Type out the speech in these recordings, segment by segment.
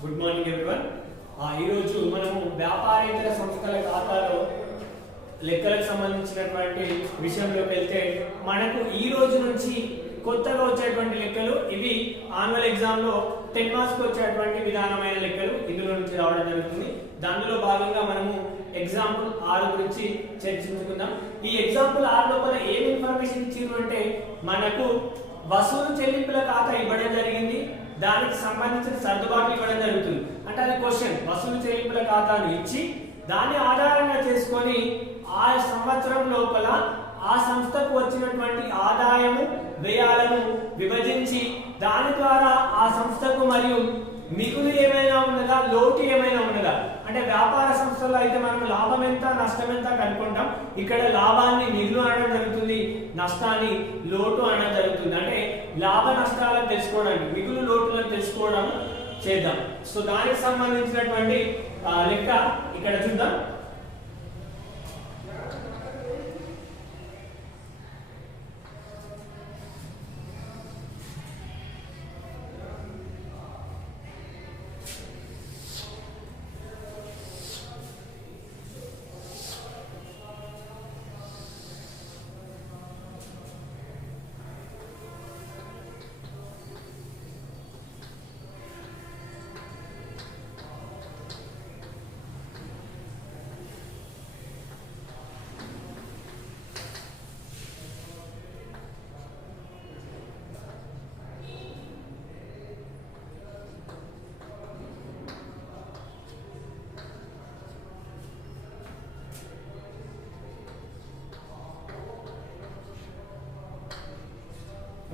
Good morning everyone. ఈరోజు మనము వ్యాపారేతర సంస్థల ఖాతాలో లెక్కలకు సంబంధించినటువంటి విషయంలోకి వెళ్తే మనకు ఈ రోజు నుంచి కొత్తగా వచ్చేటువంటి లెక్కలు ఇవి ఆన్యువల్ ఎగ్జామ్ లో 10 మార్క్స్ వచ్చేటువంటి విధానమైన లెక్కలు ఇందులో నుంచి రావడం జరుగుతుంది. దానిలో భాగంగా మనము ఎగ్జాంపుల్ 6 గురించి చర్చించుకుందాం. ఈ ఎగ్జాంపుల్ 6 లోపల ఏం ఇన్ఫర్మేషన్ ఇచ్చారు అంటే మనకు వసూలు చెల్లింపుల ఖాతా ఇవ్వడం జరిగింది, దానికి సంబంధించిన సర్దుబాట్లు ఇవ్వడం జరుగుతుంది. అంటే అది క్వశ్చన్, వసూలు చెల్లింపుల ఖాతాను ఇచ్చి దాన్ని ఆధారంగా చేసుకొని ఆ సంవత్సరం లోపల ఆ సంస్థకు వచ్చినటువంటి ఆదాయము వ్యయాలను విభజించి దాని ద్వారా ఆ సంస్థకు మరియు మిగులు ఏమైనా ఉన్నదా, లోటు ఏమైనా ఉన్నదా. అంటే వ్యాపార సంస్థలో అయితే మనం లాభం ఎంత నష్టం ఎంత కనుక్కుంటాం, ఇక్కడ లాభాన్ని మిగులు అనడం జరుగుతుంది, నష్టాన్ని లోటు అనడం జరుగుతుంది. అంటే లాభ నష్టాలను తెలుసుకోవడానికి మిగులు లోటులను తెలుసుకోవడం చేద్దాం. సో దానికి సంబంధించినటువంటి లెక్క ఇక్కడ చూద్దాం.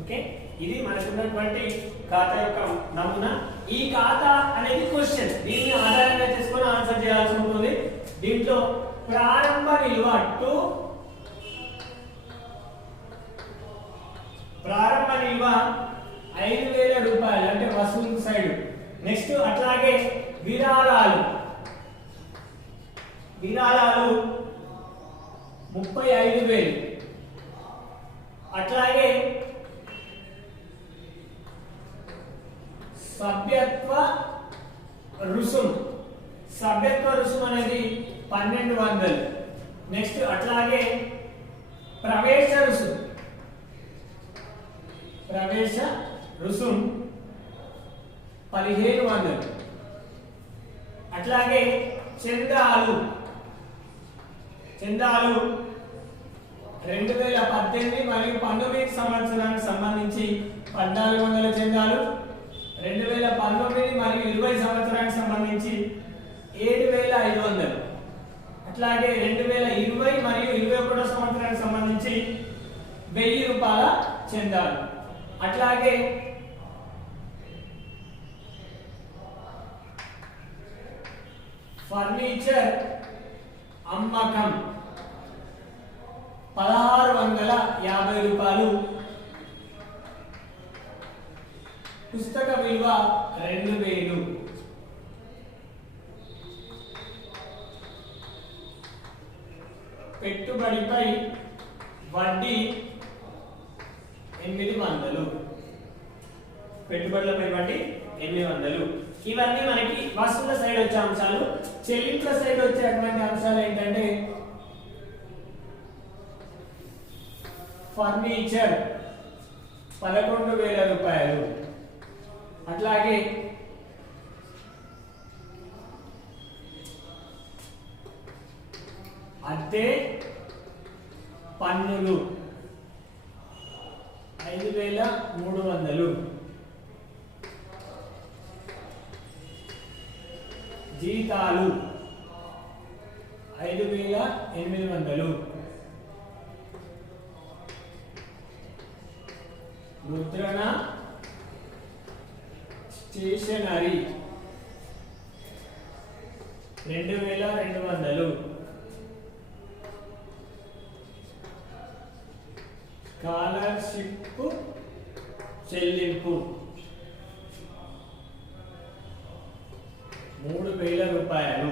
ఓకే, ఇది మనకున్నటువంటి ఖాతా యొక్క నమూనా. ఈ ఖాతా అనేది క్వశ్చన్, దీన్ని ఆధారంగా చేసుకొని ఆన్సర్ చేయాల్సి ఉంటుంది. దీంట్లో ప్రారంభ నిల్వ ప్రారంభ నిల్వ 5,000 రూపాయలు అంటే వసూలు సైడ్. నెక్స్ట్ అట్లాగే విరాళాలు 35,000. అట్లాగే సభ్యత్వ రుసుం అనేది 1,200. నెక్స్ట్ అట్లాగే ప్రవేశ రుసుం 1,500. అట్లాగే చందాలు 2018 మరియు 19 సంవత్సరానికి సంబంధించి 1,400 చందాలు, 2019 మరియు 20 సంవత్సరానికి సంబంధించి 7,500. అట్లాగే 2020 మరియు 21 సంవత్సరానికి సంబంధించి 1,000 రూపాయల చందాలు. అట్లాగే ఫర్నిచర్ అమ్మకం 1,650 రూపాయలు. పుస్తక విలువ 2,000. పెట్టుబడిపై వడ్డీ 800. పెట్టుబడులపై వడ్డీ 800. ఇవన్నీ మనకి వసూళ్ల సైడ్ వచ్చే అంశాలు. చెల్లింపుల సైడ్ వచ్చేటువంటి అంశాలు ఏంటంటే ఫర్నిచర్ 11,000 రూపాయలు. అట్లాగే అద్దె పన్నులు 5,300. జీతాలు 5,800. ముద్రణ స్టేషనరీ 2,200. స్కాలర్షిప్ చెల్లింపు 3,000 రూపాయలు.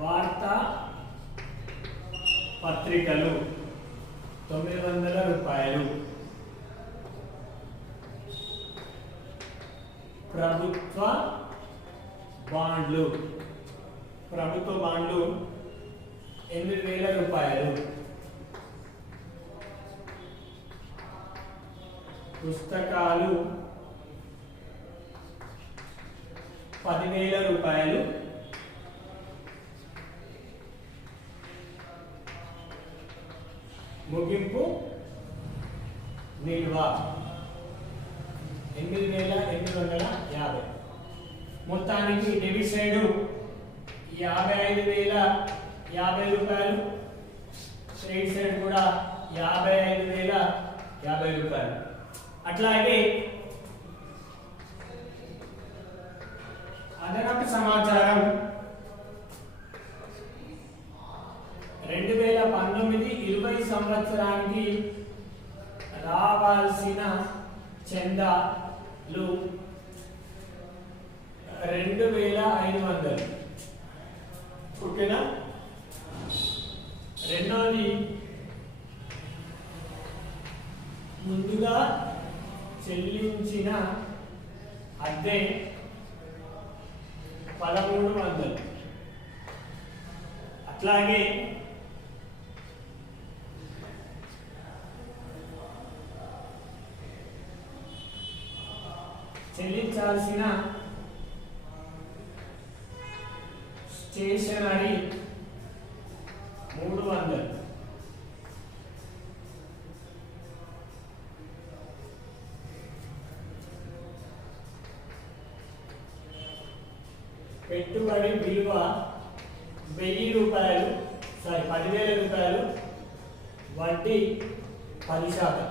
వార్తా పత్రికలు 900 రూపాయలు. ప్రభుత్వ బాండ్లు 8,000 రూపాయలు. పుస్తకాలు 10,000 రూపాయలు. ముగింపు నిల్వ 8,850. మొత్తానికి డెబిట్ సైడ్ 55,050 రూపాయలు, క్రెడిట్ సైడ్ కూడా 55,050 రూపాయలు. అట్లాగే అదనపు సమాచారం 2019-20 సంవత్సరానికి రావాల్సిన చందాలు 2,500. ఓకేనా? రెండోది ముందుగా చెల్లించిన అద్దె 1,300. అట్లాగే చెల్లించాల్సిన స్టేషనరీ 300. పెట్టుబడి విలువ 1,000 రూపాయలు, 10,000 రూపాయలు, వడ్డీ 10%.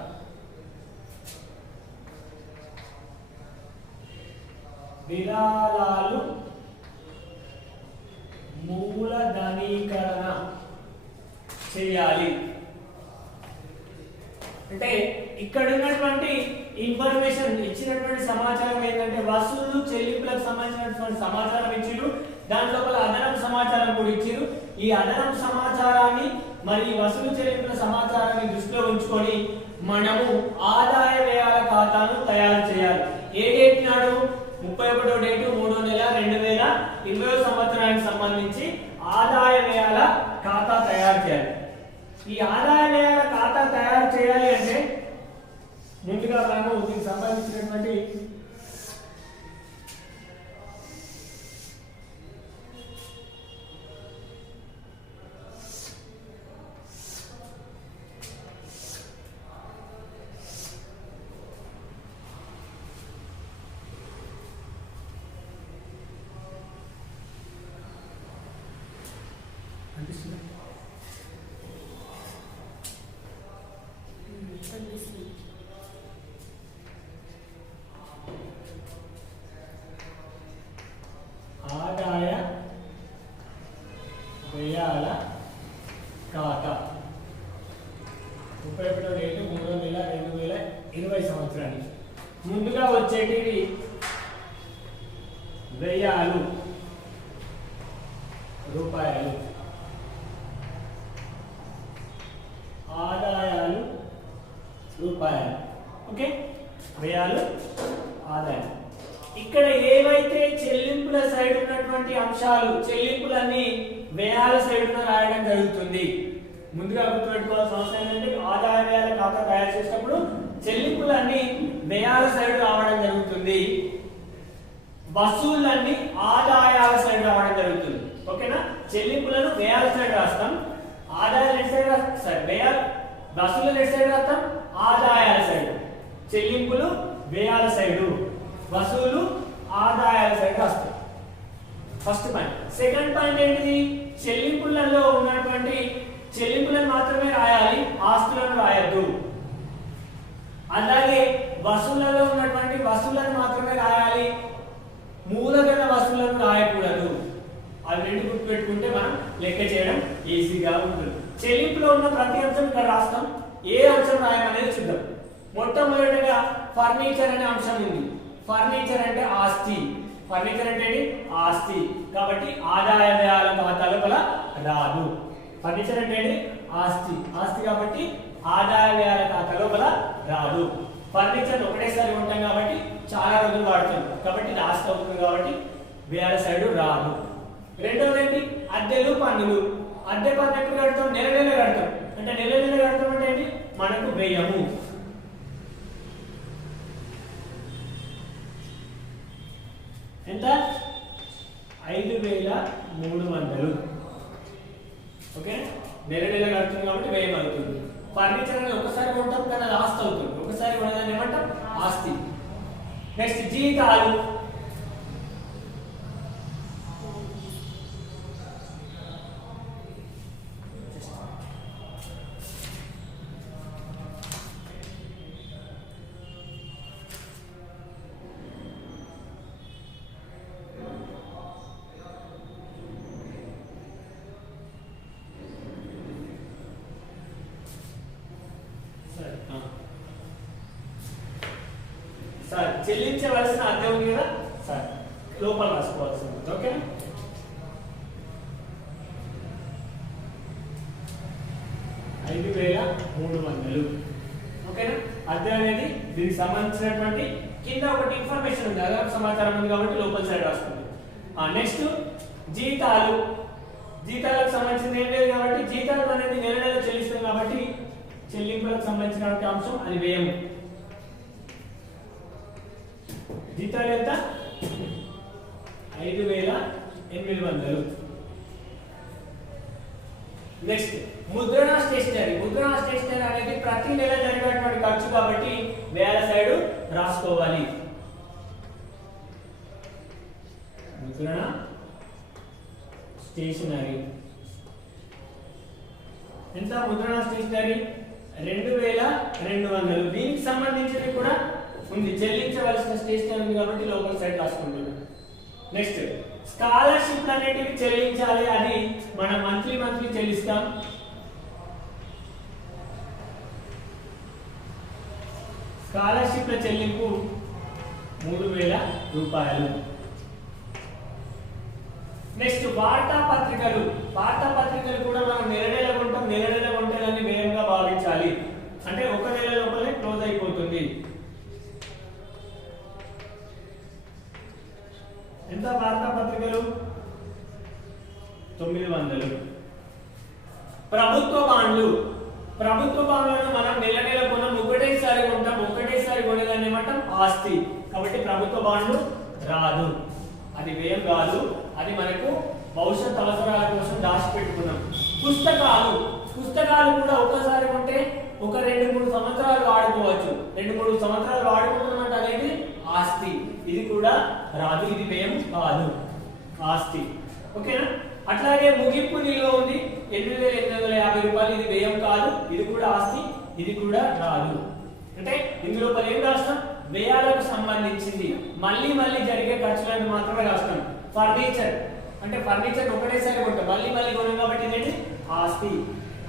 విరాళాలు మూలధనీకరణ చేయాలి. అంటే ఇక్కడ ఉన్నటువంటి ఇన్ఫర్మేషన్ ఇచ్చినటువంటి సమాచారం ఏంటంటే వసూలు చెల్లింపులకు సంబంధించినటువంటి సమాచారం ఇచ్చిరు. దాని లోపల అదనపు సమాచారం కూడా ఇచ్చిరు. ఈ అదనపు సమాచారాన్ని మరి వసూలు చెల్లింపుల సమాచారాన్ని దృష్టిలో ఉంచుకొని మనము ఆదాయ వ్యయాల ఖాతాను తయారు చేయాలి. ఏ డేట్ నాడు? 31వ డేటు 3వ నెల 2020 సంవత్సరానికి సంబంధించి ఆదాయ వ్యయాల ఖాతా తయారు చేయాలి. ఈ ఆదాయ వ్యయాల ఖాతా తయారు చేయాలి అంటే ముందుగా మనము దీనికి సంబంధించినటువంటి ఆదాయ వ్యయాల ఖాతా 31వ డేటు 3వ నెల 2020 సంవత్సరానికి ముందుగా వచ్చేటివి వ్యయాలు రూపాయలు, ఆదాయాలు రూపాయలు. ఓకే, వ్యయాలు ఆదాయం. ఇక్కడ ఏవైతే చెల్లింపుల సైడ్ ఉన్నటువంటి అంశాలు చెల్లింపులన్నీ వ్యయాల సైడ్ రాయడం జరుగుతుంది. ముందుగా గుర్తుపెట్టుకోవాల్సిన అవసరం ఏంటంటే ఆదాయ వ్యయాల ఖాతా తయారు చేసేటప్పుడు చెల్లింపులన్నీ వ్యయాల సైడ్ రావడం జరుగుతుంది, వసూళ్ళన్నీ ఆదాయాల సైడ్ రావడం జరుగుతుంది. ఓకేనా? చెల్లింపులను వ్యయాల సైడ్ రాస్తాం, ఆదాయాల సైడ్ వ్యయాలు వసూళ్ళ సైడ్ రాస్తాం, ఆదాయాల సైడ్. చెల్లింపులు వ్యయాల సైడు, వసూలు ఆదాయాల సైడ్ రాస్తాం. First point. సెకండ్ పాయింట్ ఏంటిది? చెల్లింపులలో ఉన్నటువంటి చెల్లింపులను మాత్రమే రాయాలి, ఆస్తులను రాయద్దు. అలాగే వసూళ్లలో ఉన్నటువంటి వసూళ్లను మాత్రమే రాయాలి, మూలధన వసూళ్లను రాయకూడదు. అవి రెండు గుర్తుపెట్టుకుంటే మనం లెక్క చేయడం ఈజీగా ఉంటుంది. చెల్లింపులో ఉన్న ప్రతి అంశం ఇక్కడ రాస్తాం. ఏ అంశం రాయమనేది చూద్దాం. మొట్టమొదటిగా ఫర్నిచర్ అనే అంశం ఉంది. ఫర్నిచర్ అంటే ఆస్తి. ఫర్నిచర్ అంటే ఆస్తి, కాబట్టి ఆదాయ వ్యయాల ఖాతా లోపల రాదు. ఫర్నిచర్ అంటే ఆస్తి, ఆస్తి కాబట్టి ఆదాయ వ్యయాల ఖాతా లోపల రాదు. ఫర్నిచర్ ఒకటేసారి కొంటాం కాబట్టి చాలా రోజులు వాడతాం కాబట్టి ఇది ఆస్తి అవుతుంది కాబట్టి వేరే సైడ్ రాదు. రెండోది ఏంటి? అద్దెలు పన్నులు. అద్దె పన్ను ఎప్పుడు కడతాం? నెల నెల కడతాం. అంటే నెల నెల కడతాం అంటే ఏంటి? మనకు వ్యయము. ఎంత? 5300. ఓకే, నెల నెల కడుతుంది కాబట్టి వ్యయం అవుతుంది. ఫర్నిచర్ అనేది ఒకసారి కొంటాం కానీ అది ఆస్తి అవుతుంది. ఒకసారి కొనదాన్ని ఏమంటాం? ఆస్తి. నెక్స్ట్ జీతాలు. సార్ చెల్లించవలసిన అద్దె ఉంది కదా సార్, లోపల రాసుకోవాల్సింది. ఓకే, $5300. ఓకేనా? అద్దె అనేది దీనికి సంబంధించినటువంటి కింద ఒకటి ఇన్ఫర్మేషన్ ఉంది, అదనపు సమాచారం ఉంది కాబట్టి లోపల సైడ్ రాసుకుంది. నెక్స్ట్ జీతాలు. జీతాలకు సంబంధించింది ఏం లేదు కాబట్టి జీతాలు అనేది నెల నెల చెల్లిస్తుంది కాబట్టి చెల్లింపులకు సంబంధించినటువంటి అంశం అది వ్యయము. జీతాలు ఎంత? 5800. నెక్స్ట్ ముద్రణ స్టేషనరీ. ముద్రణ స్టేషనరీ అనేది ప్రతి నెల జరిగేటువంటి ఖర్చు కాబట్టి వేల సైడ్ రాసుకోవాలి. ముద్రణ స్టేషనరీ ఎంత? ముద్రణ స్టేషనరీ 2200. దీనికి సంబంధించింది కూడా ఉంది, చెల్లించవలసిన స్టేషనరీ ఉంది కాబట్టి లోపల సైడ్ రాసుకుంటున్నాం. నెక్స్ట్ స్కాలర్షిప్ అనేటివి చెల్లించాలి, అది మనం మంత్లీ చెల్లిస్తాం. స్కాలర్షిప్ల చెల్లింపు $3000. నెక్స్ట్ వార్తాపత్రికలు. వార్తాపత్రికలు కూడా మనం నెల నెల కొంటాలని వ్యయంగా భావించాలి. అంటే ఒక నెల లోపలే క్లోజ్ అయిపోతుంది. ఎంత? వార్తాపత్రికలు 900. ప్రభుత్వ బాండ్లు. ప్రభుత్వ బాండ్లను మనం నెల నెల కొనం, ఒకటేసారి కొంటాం. ఒకటేసారి కొనేదాన్ని ఏమంటాం? ఆస్తి. కాబట్టి ప్రభుత్వ బాండ్లు రాదు, అది వ్యయం కాదు, అది మనకు భవిష్యత్ అవసరాల కోసం దాచిపెట్టుకున్నాం. పుస్తకాలు. పుస్తకాలు కూడా ఒకసారి కొంటే ఒక 2-3 సంవత్సరాలు వాడుకోవచ్చు. 2-3 సంవత్సరాలు వాడుకుంటున్నమాట అనేది ఆస్తి. ఇది కూడా రాదు, ఇది వ్యయం కాదు, ఆస్తి. ఓకేనా? అట్లాగే ముగింపు నిల్వ ఉంది $8850. ఇది వ్యయం కాదు, ఇది కూడా ఆస్తి, ఇది కూడా రాదు. అంటే ఇందులో ఏం రాస్తాం? వ్యయాలకు సంబంధించింది మళ్ళీ జరిగే ఖర్చులను మాత్రమే రాస్తాం. ఫర్నిచర్ అంటే ఫర్నిచర్ ఒకటేసారి కొంటాం, మళ్ళీ కొనం కాబట్టి ఇదేంటి? ఆస్తి.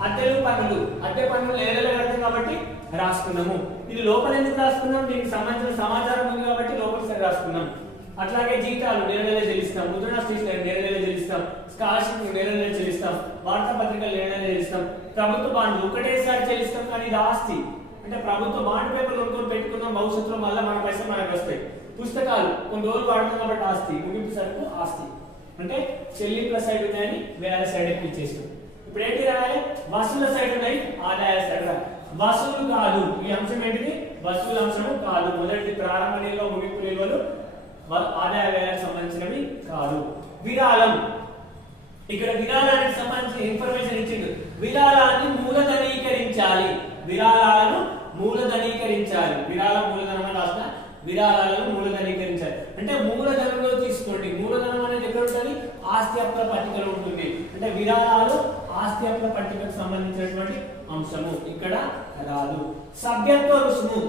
అద్దెలు పన్నులు. అద్దె పన్నులు నెల కడతాం కాబట్టి రాసుకున్నాము. ఇది లోపల ఎందుకు రాసుకున్నాం? దీనికి సంబంధించిన సమాచారం ఉంది కాబట్టి లోపల సైడ్ రాసుకున్నాం. అట్లాగే జీతాలు నెల చెల్లిస్తాం. ముద్రణ స్టేషనరీ నెల చెల్లిస్తాం. స్కాలర్షిప్ నెల చెల్లిస్తాం. వార్తాపత్రికలు నెల చెల్లిస్తాం. ప్రభుత్వ బాండ్లు ఒకటేసారి చెల్లిస్తాం కానీ ఇది ఆస్తి. అంటే ప్రభుత్వ బాండ్ పేపర్లు కొనుక్కొని పెట్టుకున్నాం, భవిష్యత్తులో మళ్ళీ మన పైసలు మనకు వస్తాయి. పుస్తకాలు కొన్ని రోజులు వాడుతాం కాబట్టి ఆస్తి. ముగింపు సరుకు ఆస్తి. అంటే చెల్లింపుల సైడ్ ఉన్నాయని వేరే సైడ్ ఎక్కిచ్చేసాం. ఇప్పుడు ఏంటి రాయాలి? వసూల సైడ్ ఉన్నాయి, ఆదాయాల సైడ్ రాయాలి. వసూలు కాదు, ఈ అంశం ఏంటిది? వసూలు అంశము కాదు. మొదటి ప్రారంభ నిల్వ, ముగింపు నిల్వలు ఆదాయ వ్యయాలకు సంబంధించినవి కాదు. విరాళం. ఇక్కడ విరాళానికి సంబంధించిన ఇన్ఫర్మేషన్ ఇచ్చింది. విరాళాన్ని మూలధనీకరించాలి. విరాళాలను మూలధనీకరించాలి. విరాళం మూలధనం అని రాసిన విరాళాలను మూలధనీకరించాలి. అంటే మూలధనంలో తీసుకోండి. మూలధనం అనేది ఎక్కడ ఉంటుంది? ఆస్తి అప్పుల పట్టికలో ఉంటుంది. అంటే విరాళాలు ఆస్తి అప్పుల పట్టికకు సంబంధించినటువంటి అంశము, ఇక్కడ రాదు. సభ్యత్వ రుసుము.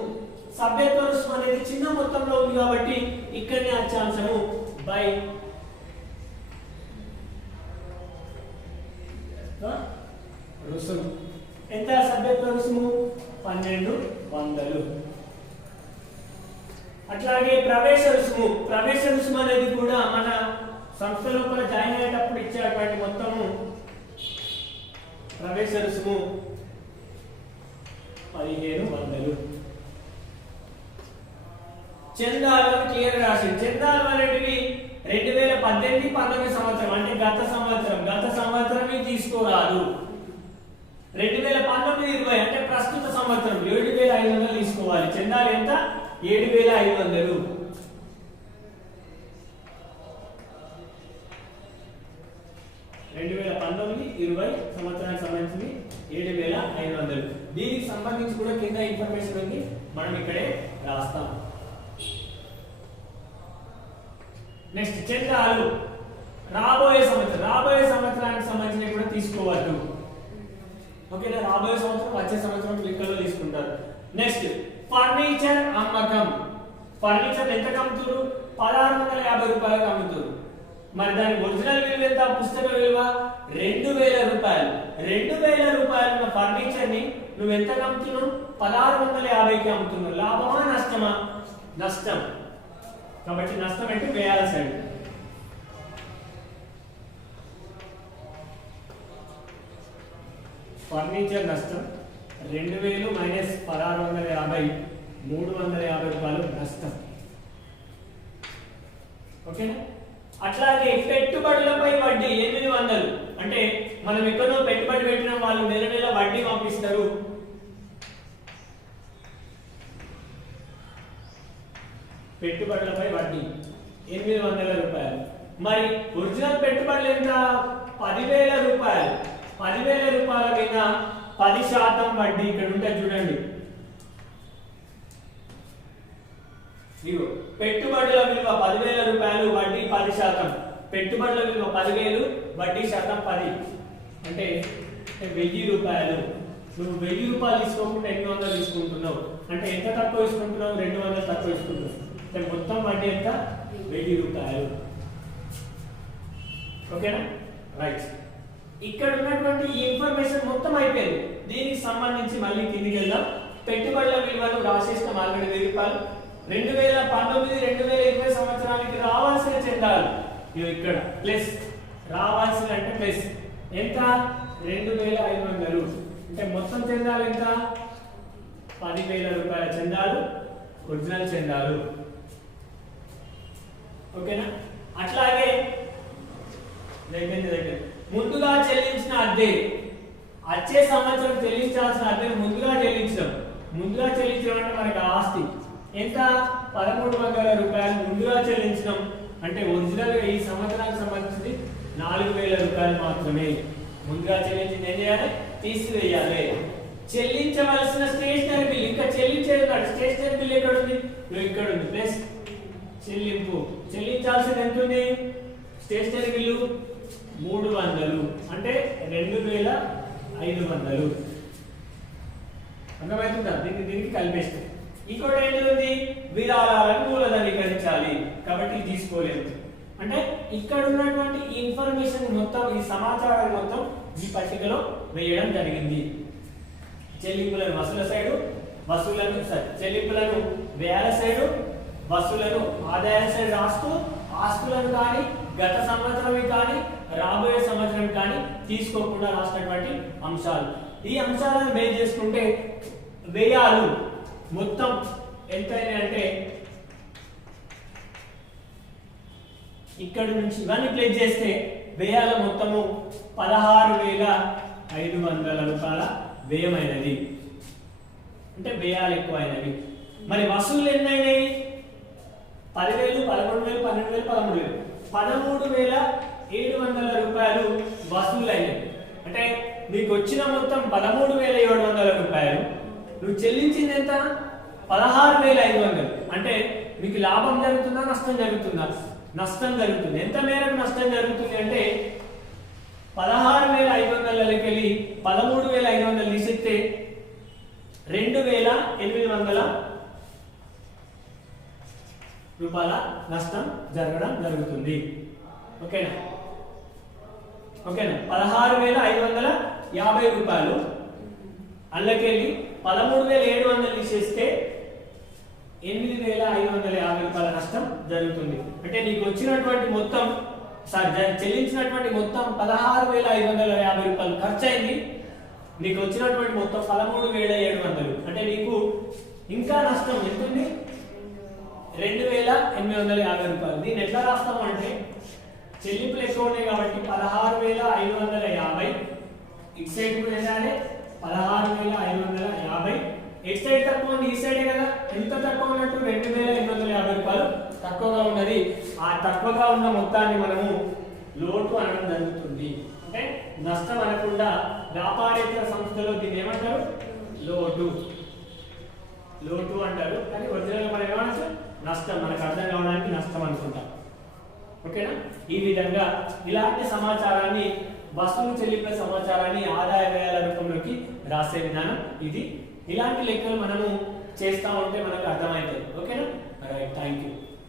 సభ్యత్వ రుసుము అనేది చిన్న మొత్తంలో ఉంది కాబట్టి ఇక్కడనే వచ్చే అంశము బై రుసుము. ఎంత సభ్యత్వ రుసుము? 1200. అట్లాగే ప్రవేశ రుసుము. ప్రవేశ రుసుము అనేది కూడా మన సంస్థ లోపల జాయిన్ అయ్యేటప్పుడు ఇచ్చేటువంటి మొత్తము. ప్రవేశ రుసుము 1500. చందాలు క్లియర్ రాసింది. చందాలు అనేటివి 2018-19 సంవత్సరం అంటే గత సంవత్సరం తీసుకోరాదు. 2019-20 అంటే ప్రస్తుత సంవత్సరం 7500 తీసుకోవాలి. చందాలు ఎంత? 7500. 2019-20 సంవత్సరానికి సంబంధించి 7500. దీనికి సంబంధించి కూడా కింద ఇన్ఫర్మేషన్ ఉంది, మనం ఇక్కడే రాస్తాం. నెక్స్ట్ చందాలు రాబోయే సంవత్సరానికి సంబంధించి కూడా తీసుకోవద్దు. ఓకేనా? రాబోయే సంవత్సరం వచ్చే సంవత్సరం లెక్కలో తీసుకుంటారు. నెక్స్ట్ ఫర్నిచర్ అమ్మకం. ఫర్నిచర్ ఎంత అమ్ముతారు? 1650 రూపాయలకు అమ్ముతారు. మరి దాని ఒరిజినల్ విలువ ఎంత? పుస్తక విలువ 2000 రూపాయలు. 2000 రూపాయల ఫర్నిచర్ ని నువ్వు ఎంత అమ్ముతున్నావు? 1650కి అమ్ముతున్నావు. లాభమా నష్టమా? నష్టం. కాబట్టి నష్టం అంటే వేయాల సైడ్. ఫర్నిచర్ నష్టం 2000 మైనస్ 1650 350 రూపాయలు నష్టం. ఓకేనా? అట్లాగే పెట్టుబడులపై వడ్డీ 800. అంటే మనం ఎక్కడో పెట్టుబడి పెట్టిన వాళ్ళు నెల నెల వడ్డీ పంపిస్తారు. పెట్టుబడులపై వడ్డీ 800 రూపాయలు. మరి ఒరిజినల్ పెట్టుబడులు ఎంత? 10,000 రూపాయలు. 10,000 రూపాయల మీద 10% వడ్డీ ఇక్కడ ఉంటే చూడండి. ఇగో పెట్టుబడుల విలువ 10,000 రూపాయలు, వడ్డీ 10%. పెట్టుబడుల విలువ 10,000, వడ్డీ శాతం 10 అంటే 1000 రూపాయలు. నువ్వు 1000 రూపాయలు తీసుకోకుండా 800 తీసుకుంటున్నావు అంటే ఎంత తక్కువ తీసుకుంటున్నావు? 200 తక్కువ తీసుకుంటున్నావు. అంటే మొత్తం వడ్డీ ఎంత? 1000 రూపాయలు. ఓకేనా? రైట్. ఇక్కడ ఉన్నటువంటి ఈ ఇన్ఫర్మేషన్ మొత్తం అయిపోయింది. దీనికి సంబంధించి మళ్ళీ కిందికి వెళ్దాం. పెట్టుబడుల విలువను రాసేసిన ఆల్రెడీ 1000 రూపాయలు. 2019-2020 సంవత్సరానికి రావాల్సిన చందాలు ఇక్కడ ప్లస్, రావాల్సిన అంటే ప్లస్ ఎంత? 2500. అంటే మొత్తం చందాలు ఎంత? 10,000 రూపాయల చందాలు, ఒరిజినల్ చందాలు. ఓకేనా? అట్లాగే దగ్గర ముందుగా చెల్లించిన అద్దె, వచ్చే సంవత్సరం చెల్లించాల్సిన అద్దెను ముందుగా చెల్లించడం. ముందుగా చెల్లించడం అంటే మనకి ఆస్తి ఎంత? 1300 రూపాయలు ముందుగా చెల్లించడం. అంటే ఒరిజినల్ ఈ సంవత్సరానికి సంబంధించి 4000 రూపాయలు మాత్రమే. ముందుగా చెల్లించింది ఏం చేయాలి? తీసివేయాలి. చెల్లించవలసిన స్టేషనరీ బిల్, ఇంకా చెల్లించేది కాదు. స్టేషనరీ బిల్ ఎక్కడ ఉంది? ఇక్కడ ఉంది. ప్లస్ చెల్లింపు. చెల్లించాల్సింది ఎంత ఉంది? స్టేషనరీ బిల్లు 300 అంటే 2500. అర్థమవుతుందా? దీనికి కలిపేస్తాం. ఇంకోటి ఏంటి? విరాళాలను మూలధనీకరించాలి. కాబట్టి తీసుకోలేదు. అంటే ఇక్కడ ఉన్నటువంటి ఇన్ఫర్మేషన్ మొత్తం, ఈ సమాచారం మొత్తం ఈ పట్టికలో వేయడం జరిగింది. చెల్లింపులను వసూల సైడు, చెల్లింపులను వ్యయాల సైడు, వసూలను ఆదాయాల సైడ్ రాస్తూ ఆస్తులను కానీ గత సంవత్సరం కానీ రాబోయే సంవత్సరం కానీ తీసుకోకుండా రాసినటువంటి అంశాలు. ఈ అంశాలను బేస్ చేసుకుంటే వ్యయాలు మొత్తం ఎంత అంటే ఇక్కడ నుంచి ఇవన్నీ ప్లేస్ చేస్తే వ్యయాల మొత్తము 16,500 రూపాయల వ్యయమైనది. అంటే వ్యయాలు ఎక్కువైనవి. మరి వసూలు ఎన్ని అయినాయి? 10,000, 11,000, 12,000, 13,000. 13,700 రూపాయలు వసూలు అయినాయి. అంటే నీకు వచ్చిన మొత్తం 13,700 రూపాయలు. నువ్వు చెల్లించింది ఎంత? 16,500. అంటే మీకు లాభం జరుగుతుందా నష్టం జరుగుతుందా? నష్టం జరుగుతుంది. ఎంత మేరకు నష్టం జరుగుతుంది అంటే 16,500కి వెళ్ళి 13,500 తీసిస్తే 2,800 రూపాయల నష్టం జరగడం జరుగుతుంది. ఓకేనా? 16,550 రూపాయలు అల్లకెళ్ళి 13,700 తీసేస్తే 8,550 రూపాయల నష్టం జరుగుతుంది. అంటే నీకు వచ్చినటువంటి మొత్తం చెల్లించినటువంటి మొత్తం 16,550 రూపాయలు ఖర్చు అయింది. నీకు వచ్చినటువంటి మొత్తం 13,700. అంటే నీకు ఇంకా నష్టం ఎంత ఉంది? 2850 రూపాయలు. దీన్ని ఎట్లా రాస్తాము అంటే చెల్లింపులు ఎక్కువ ఉన్నాయి కాబట్టి 16,550 ఇటు సైడ్ కూడా వేయాలి 16,550. ఇటు సైడ్ తక్కువ ఉంది, ఈ సైడే కదా. ఎంత తక్కువ ఉన్నట్టు 2,850 రూపాయలు తక్కువగా ఉన్నది. ఆ తక్కువగా ఉన్న మొత్తాన్ని మనము లోటు అనడం జరుగుతుంది. అంటే నష్టం అనకుండా వ్యాపారేతర సంస్థలో దీన్ని ఏమంటారు? లోటు అంటారు. కానీ ఒరిజినల్ మనం ఏమనొచ్చు? నష్టం. మనకు అర్థం కావడానికి నష్టం అనుకుంటాం. ఓకేనా? ఈ విధంగా ఇలాంటి సమాచారాన్ని, వస్తువులు చెల్లింపుల సమాచారాన్ని ఆదాయ వ్యయాల రూపంలోకి రాసే విధానం ఇది. ఇలాంటి లెక్కలు మనము చేస్తా ఉంటే మనకు అర్థమవుతుంది. ఓకేనా? Right, thank you.